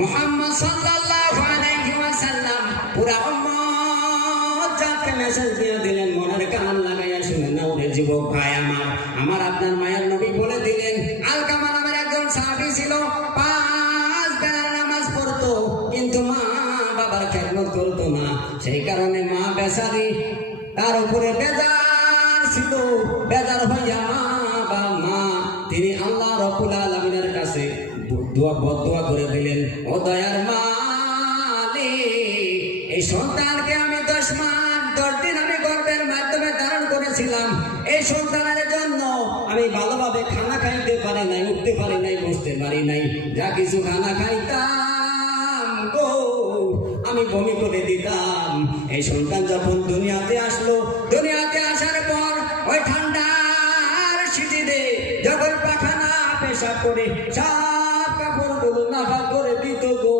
মুহাম্মদ সাল্লাল্লাহু আলাইহি ওয়াসাল্লাম পুরা উম্মত জাতকে মেসেজ দিয়ে দিলেন, মনের কান লাগাইয়া শুনে নাও রে যুবক ভাই আমার আপনার মায়ের নবী বলে দিলেন, আলকামা নামের একজন সাহাবী ছিল, 5 বেলার নামাজ পড়তো, কিন্তু মা বাবার খেদমত করতো না। সেই কারণে মা বেচারি, তার উপরে বেজার ছিল। বেজার হইয়া মা তিনি আল্লাহ রাব্বুল আলামিনের কাছে বদদুয়া করে দিলেন, ও দয়ার মালিক, এই সন্তানকে আমি 10 মাস 10 দিন আমি গর্ভের মাধ্যমে ধারণ করেছিলাম। এই সন্তানের জন্য আমি ভালোভাবে খানা খাইতে পারি নাই, উঠতে পারি নাই, বসতে পারি নাই। যা কিছু খানা খাইতাম গো আমি বমি করে দিতাম। এই সন্তান যখন দুনিয়াতে আসলো, দুনিয়াতে আসার পর ওই ঠান্ডার শীতে যখন পাখানা পেশাব করে সব কাপড়গুলো নাফা করে দিত গো,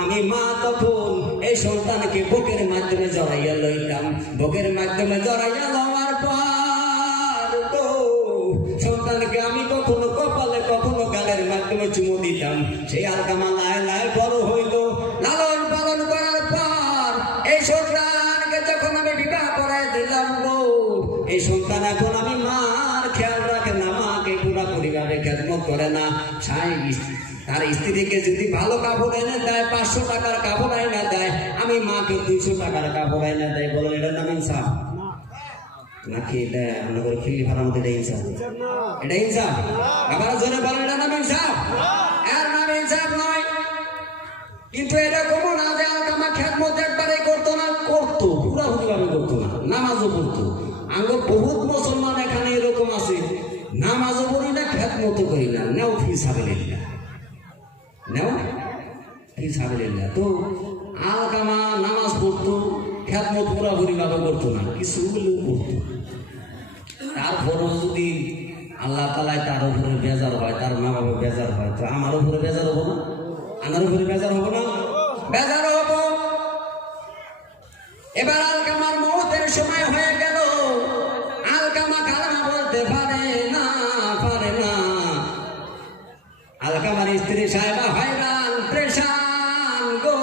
আমি মা তখন এই সন্তানকে বুকের মাধ্যমে জড়াইয়া লইতাম। বুকের মাধ্যমে জড়াইয়া লওয়ার পর গো সন্তানকে আমি কখনো কপালে কখনো গালের মাধ্যমে চুমু দিতাম। সেই আলকামা লাই লাই বড় হইল। লালন পালন করার পর এই সন্তানকে যখন আমি বিবাহ করাই দিলাম গো, এই সন্তান এখন আমি মার খেয়াল রাখে না, মাকে পুরাপুরি ভাবে খেদমত করে না। তার স্ত্রীকে যদি ভালো কাপড় এনে দেয়, 500 টাকার কাপড় এনে দেয়, আমি মাকে 200 টাকার কাপড় এনে দেয়। বলেন এটার নাম ইনসাফ নাকি? এটা আমরা করে খিল্লি ভাড়ার মধ্যে এটা ইনসাফ? এটা ইনসাফ? আবার জোরে বলেন এটার নাম ইনসাফ? এর নাম ইনসাফ নয়। কিন্তু এরকম না যে আলকামা খেদমত একবারে করতো না, করতো পুরাপুরি ভাবে করতো না, নামাজও পড়তো। আঙ্গ বহুত মুসলমান এখানে এরকম আছে, নামাজও পড়ি না, খেদমতও করি না, নেও ফিসাবিলিল্লাহ, নেও ফিসাবিলিল্লাহ। তো আলকামা নামাজ পড়তো, খেদমত পুরাপুরি ভাবে করতো না, কিছু হলেও করতো। তারপরও যদি আল্লাহ তাআলা তার উপরে বেজার হয়, তার মা বাবা বেজার হয়, তো আমার উপরে বেজার হবো না? আমার উপরে বেজার হবো না? বেজার হবো। এবার আলকামার মওতের সময় হয়ে গেল। আলকামা কালেমা বলতে পারে না। আলকামার স্ত্রী সাহেবা হয়রান পেরেশান গো।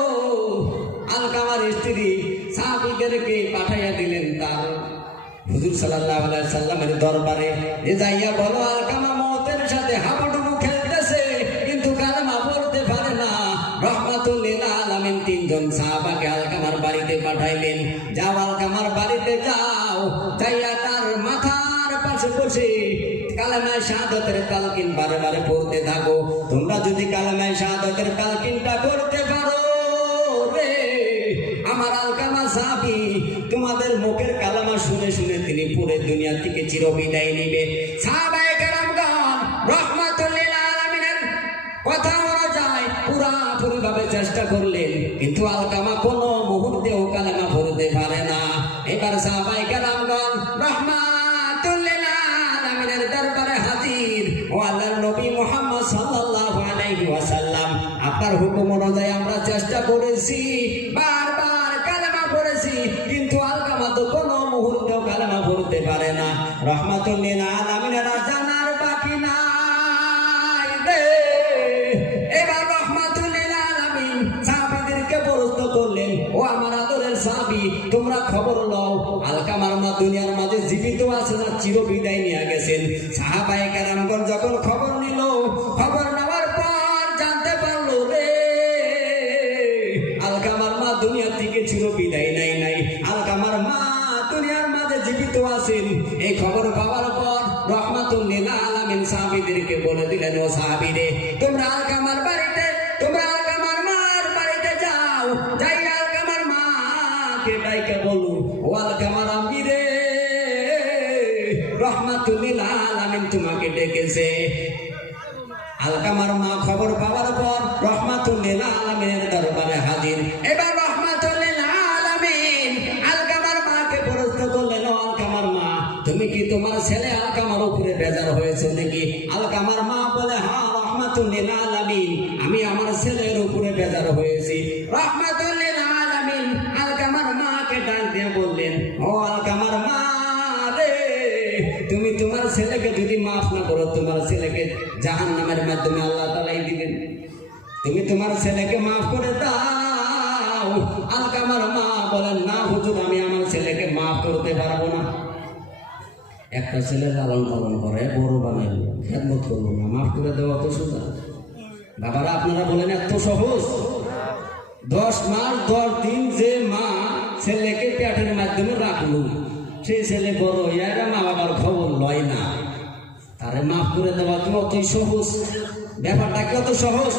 আলকামার স্ত্রী সাহাবীদেরকে পাঠাইয়া দিলেন তার হুজুর সাল্লাল্লাহু আলাইহি সাল্লামের দরবারে, যে যাইয়া বলো আলকামা মওতের সাথে হাবুডুবু খেলতেছে, কিন্তু কালেমা বলতে পারে না। রহমাতুল লিল আলামিন 3 জন সাহাবাকে আলকামার বাড়িতে পাঠাইলেন। যাও আলকামার বাড়িতে যাও, যাইয়া তার মাথার পাশে বসে কালেমায়ে শাহাদাতের তালকিন বারে বারে পড়তে থাকো। তোমরা যদি কালেমায়ে শাহাদাতের তালকিনটা করতে পারো রে, আমার আলকামা সাহাবী তোমাদের মুখের কালেমা শুনে শুনে তিনি পুরো দুনিয়া থেকে চিরবিদায় নিবে। সাহাবায়ে কেরামগণ রহমাতুল লিল আলামিনের কথা অনুযায়ী পুরাপুরি ভাবে চেষ্টা করলেন, কিন্তু আলকামা কোনো মুহূর্তেও কালেমা পড়তে পারে না। এবার সাহাবায়ে কেরামগণ রহমাতুল লিল আলামিনের দরবারে হাজির। ও আল্লাহর নবী মুহাম্মদ সাল্লাল্লাহু আলাইহি ওয়াসাল্লাম, আপনার হুকুম অনুযায়ী আমরা চেষ্টা করেছি, বারবার কালেমা পড়েছি, কিন্তু আলকামা তো কোনো মুহূর্তেও কালেমা পড়তে পারে না। রহমাতুল লিল আলামিনের জানার বাকি নাই রে। এবার রহমাতুল লিল আলামিন সাহাবীদেরকে প্রশ্ন করলেন, ও আমার আদরের সাহাবী, তোমরা খবর লও আলকামার মা দুনিয়ার মাঝে জীবিত আছে না চিরবিদায় নিয়ে গেছেন? সাহাবায়ে কেরামগণ যখন খবর নিল, খবর নেওয়ার পর জানতে পারলো রে আলকামার মা দুনিয়া থেকে চিরবিদায় নাই, আলকামার মা দুনিয়ার মাঝে জীবিত আছেন। এই খবর পাওয়ার পর রহমাতুল লিল আলামিন সাহাবীদেরকে বলে দিলেন, ও সাহাবীরে, তোমরা আলকামার বাড়িতে, তোমরা আলকামার মার বাড়িতে যাও, যাই আলকামার মাকে ডাইকে বলো, ও আলকামার আম্মি রে, রহমাতুল লিল আলামিন তোমাকে ডেকেছে। আলকামার মা খবর পাওয়ার পর রহমাতুল লিল আলামিনের দরবারে হাজির। এবার রহমাতুল লিল আলামিন আলকামার মাকে প্রশ্ন করলেন, ও আলকামার মা, তুমি কি তোমার ছেলে আলকামার উপরে বেজার হয়েছে নাকি? আলকামার মা বলে, হ্যাঁ রহমাতুল লিল আলামিন, আমি আমার ছেলের উপরে বেজার হয়েছি। রহমাতুল লিল আলামিন আলকামার মাকে ডাক দিয়ে বললেন, ও আলকামার মা রে, তুমি তোমার ছেলেকে যদি মাফ না করো, তোমার ছেলেকে জাহান্নামের মাধ্যমে আল্লাহ তাআলাই দিবেন। তুমি তোমার ছেলেকে মাফ করে দাও। আলকামার মা বলেন, না হুজুর, আমি আমার ছেলেকে মাফ করতে পারবো না। একটা ছেলে লালন পালন করে, বড় বানাইল, খেদমত করবো না, মাফ করে দেওয়া তো সোজা। বাবারা আপনারা বলেন এত সহজ? 10 মাস 10 দিন যে মা ছেলেকে পেটের মাধ্যমে রাখলো, সেই ছেলে বড় হইয়া মা বাবার খবর লয় না, তারে মাফ করে দেওয়া কি অতই সহজ? ব্যাপারটা কি অত সহজ?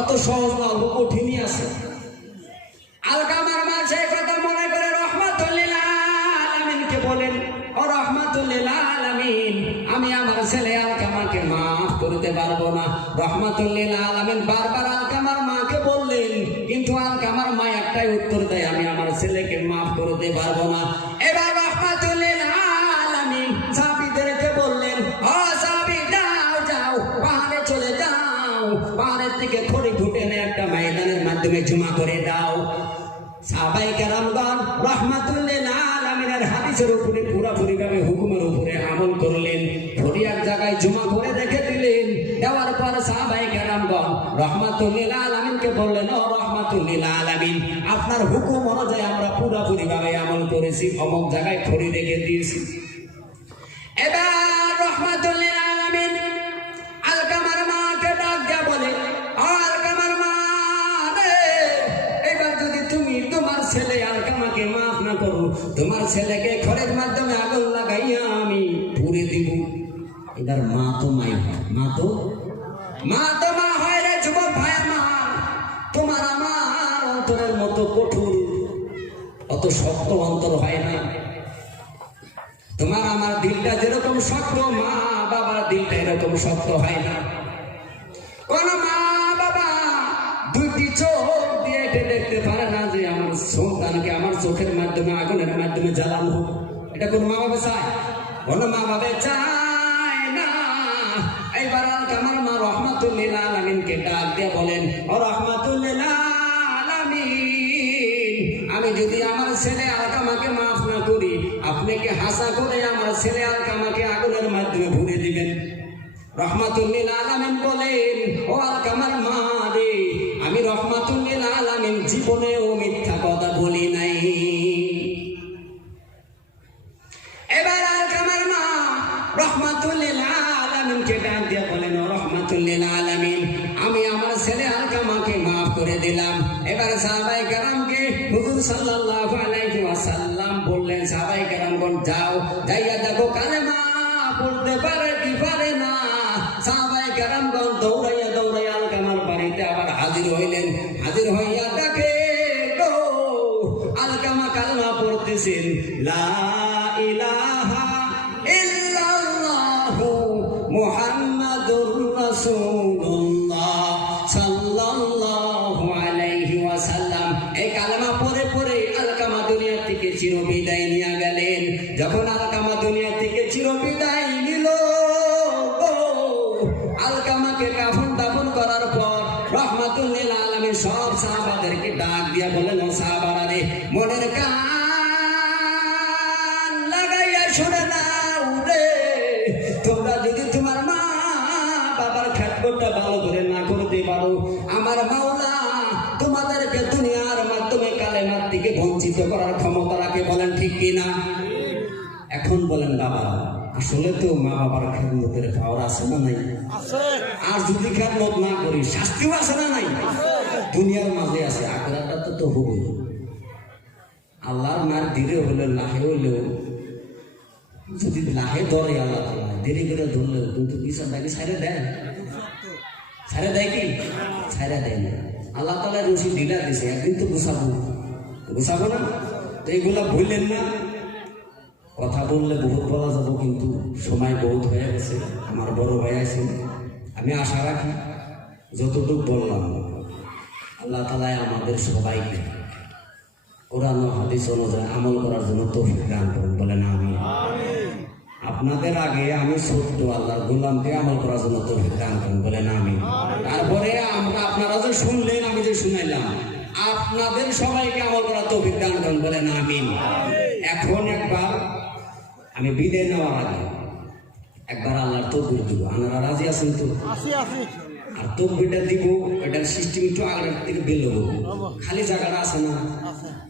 অত সহজ না, অল্প কঠিনই আছে। আলকামার মা সেই কথা মনে করে রহমাতুল লিল আলামিনকে বলেন, ও রহমাতুল লিল আলামিন, আমি আমার ছেলে আলকামাকে মাফ করতে পারবো না। রহমাতুল লিল আলামিন বারবার আলকামার মাকে বললেন, কিন্তু আলকামার মা একটাই উত্তর দেয়, আমি আমার ছেলেকে মাফ করতে পারবো না। এবার রহমাতুল লিল আলামিন সাহাবীদেরকে বললেন, ও সাহাবী, যাও যাও, পাহাড়ে চলে যাও, পাহাড়ের থেকে খড়ি ঘুটে এনে একটা ময়দানের মাধ্যমে জমা করে দাও। সাহাবায়ে কেরামগণ রহমাতুল লিল আলামিনের হাদিসের উপরে পুরোপুরি ভাবে হুকুমের উপরে আমল করলেন। খড়ি এক জায়গায় জমা করে রেখে দিলেন। দেওয়ার পর সাহাবায়ে কেরামগণ রহমাতুল লিল আলামিনকে বললেন, ও রহমাতুল লিল আলামিন, আপনার হুকুম অনুযায়ী আমরা পুরোপুরি ভাবে আমল করেছি, অমুক জায়গায় খড়ি রেখে দিয়েছি। এবার রহমাতুল লিল আলামিন আলকামার মাকে ডাক দেয়া বলে, ও আলকামার মা রে, এবার যদি তুমি তোমার ছেলে আলকামাকে মাফ না করো, তোমার ছেলেকে খড়ের মাধ্যমে আগুন লাগাইয়া আমি পুড়ে দিব। এবার মা তো মাই হয়, মা তো মা হয় রে যুবক ভাই আমার। তোমার আমার অন্তরের মতো কঠোর, অত শক্ত অন্তর হয় না। তোমার আমার দিলটা যেরকম শক্ত, মা বাবার দিলটা এরকম শক্ত হয় না। কোন মা বাবা দুইটি চোখ দিয়ে এটা দেখতে পারে না যে আমার সন্তানকে আমার চোখের মাধ্যমে আগুনের মাধ্যমে জ্বালানো হোক। এটা কোন মা বাবা চায়? কোন মা বাবা চায় না। এইবার আলকামার মা রহমাতুল লিল আলামিনকে ডাক দিয়ে বলেন, ও রহমাতুল লিল আলামিন, আমি যদি আমার ছেলে আলকামাকে মাফ না করি, আপনি কি হাসা করে আমার ছেলে আলকামাকে আগুনের মাধ্যমে ভরে দিবেন? রহমাতুল লিল আলামিন বলেন, ও আলকামার মা রে, আমি রহমাতুল লিল আলামিন জীবনেও মিথ্যা কথা বলি নাই। এবার আলকামার মা রহমাতুল লিল আলামিনকে ডাক দিয়ে বলেন, ও রহমাতুল লিল আলামিন, আমি আমার ছেলে আলকামাকে মাফ করে দিলাম। এবার সাহাবায়ে কেরামকে হুজুর সাল্লাল্লাহু আলাইহি ওয়াসাল্লাম বললেন, সাহাবায়ে কেরামগণ যাও, যাইয়া দেখো কালেমা পড়তে পারে কি পারে না। সাহাবায়ে কেরামগণ দৌড়াইয়া দৌড়াইয়া আলকামার বাড়িতে আবার হাজির হইলেন। হাজির হইয়া দেখে গো আলকামা কালেমা পড়তেছেন, লা ইলাহা ইল্লাল্লাহু মুহাম্মাদুর রাসূলুল্লাহ সাল্লাল্লাহু আলাইহি ওয়াসাল্লাম। এই কালেমা পড়ে পড়ে আলকামা দুনিয়া থেকে চিরবিদায় নিয়ে গেলেন। যখন আলকামা দুনিয়া থেকে চিরবিদায় নিল, আলকামাকে কাফন দাফন করার পর রহমাতুল লিল আলামিন সব সাহাবাদেরকে ডাক দিয়া বলেন, ও সাহাবারা রে, মনের কান লাগাইয়া শুনে নাও রে, তোমরা যদি তোমার মা বাবার খেদমতটা ভালো করে না করতে পারো, আমার মাওলা তোমাদেরকে দুনিয়ার মাধ্যমে কালেমার দিকে বঞ্চিত করার ক্ষমতা রাখে। বলেন ঠিক কিনা? এখন বলেন বাবা, আসলে তো মা বাবার খেদমতের পাওয়ার আছে না নাই? আর যদি খেদমত না করি শাস্তিও আছে না নাই? দুনিয়ার মাঝে আছে, আখিরাতটা তো হবে। আল্লাহর মার ধীরে হলে লাহে হইলেও, যদি লাহে ধরে আল্লাহ তাআলা, দেরি করে ধরলেও কিন্তু বিচারটাকে ছাইড়ে দেয়। ছাইড়ে দেয় কি? ছাইড়ে দেয় না। আল্লাহ তাআলা রশি ঢিলা দিছে, একদিন তো গুছাবো না। তো এইগুলা ভুললেন না। কথা বললে বহুত বলা যাবো, কিন্তু সময় বহুত হয়ে গেছে। আমার বড় ভাই আছেন, আমি আশা রাখি যতটুকু বললাম আল্লাহ তাআলা আমাদের সবাইকে কোরআন ও হাদিস অনুযায়ী আমল করার জন্য তৌফিক দান করুন। বলেন আমিন। আপনাদের আগে আমি ছোট্ট আল্লাহর গোলামকে আমল করার জন্য তৌফিক দান করুন। বলেন আমিন। তারপরে আপনারা যে শুনলেন, আমি যে শুনাইলাম, আপনাদের সবাইকে আমল করার তৌফিক দান করুন। বলেন আমিন। এখন একবার আমি বিদায় নেওয়ার আগে একবার আল্লাহর তৌফিক দিব। আপনারা রাজি আছেন তো? আর তকবিরটা দিব, এটার সিস্টেম একটু আগের থেকে বের হবো, খালি জায়গাটা আছে না।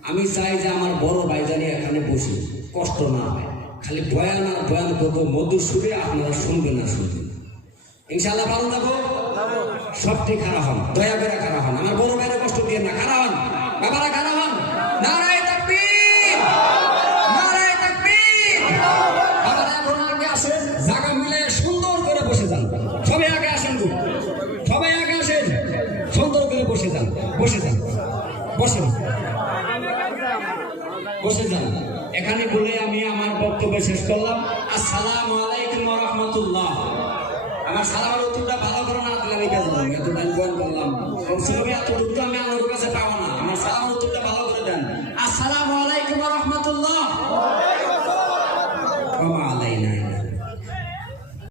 আমি চাই যে আমার বড় ভাই জানি এখানে বসে কষ্ট না হয়, খালি বয়ান আর বয়ান করবো মধুর সুরে, আপনারা শুনবেন না শুনবেন, ইনশাল্লাহ ভালো যাবো। সবটি খারাপ হন, দয়া করে খারাপ হন, আমার বড় ভাইয়ের কষ্ট দিয়ে না, খারাপ হন বাবারা, খারাপ হন। নারায়ে তাকবীর, নারায়ে তাকবীর। বাবারা এখন আগে আসেন, জায়গা মিলে সুন্দর করে বসে যান, সবাই আগে আসেন, সবাই আগে আসেন, সুন্দর করে বসে যান, বসে যান, বসেন, বসে যান। এখানে বলে আমি আমার বক্তব্য শেষ করলাম। আসসালামু আলাইকুম ওয়া রাহমাতুল্লাহ। আমার সালামের উত্তরটা ভালো করে না দিলে আমি কাজ করলাম, এত টাইম বয়ান করলাম, এতটুকু আমি আমার কাছে পাবো না। আমার সালামের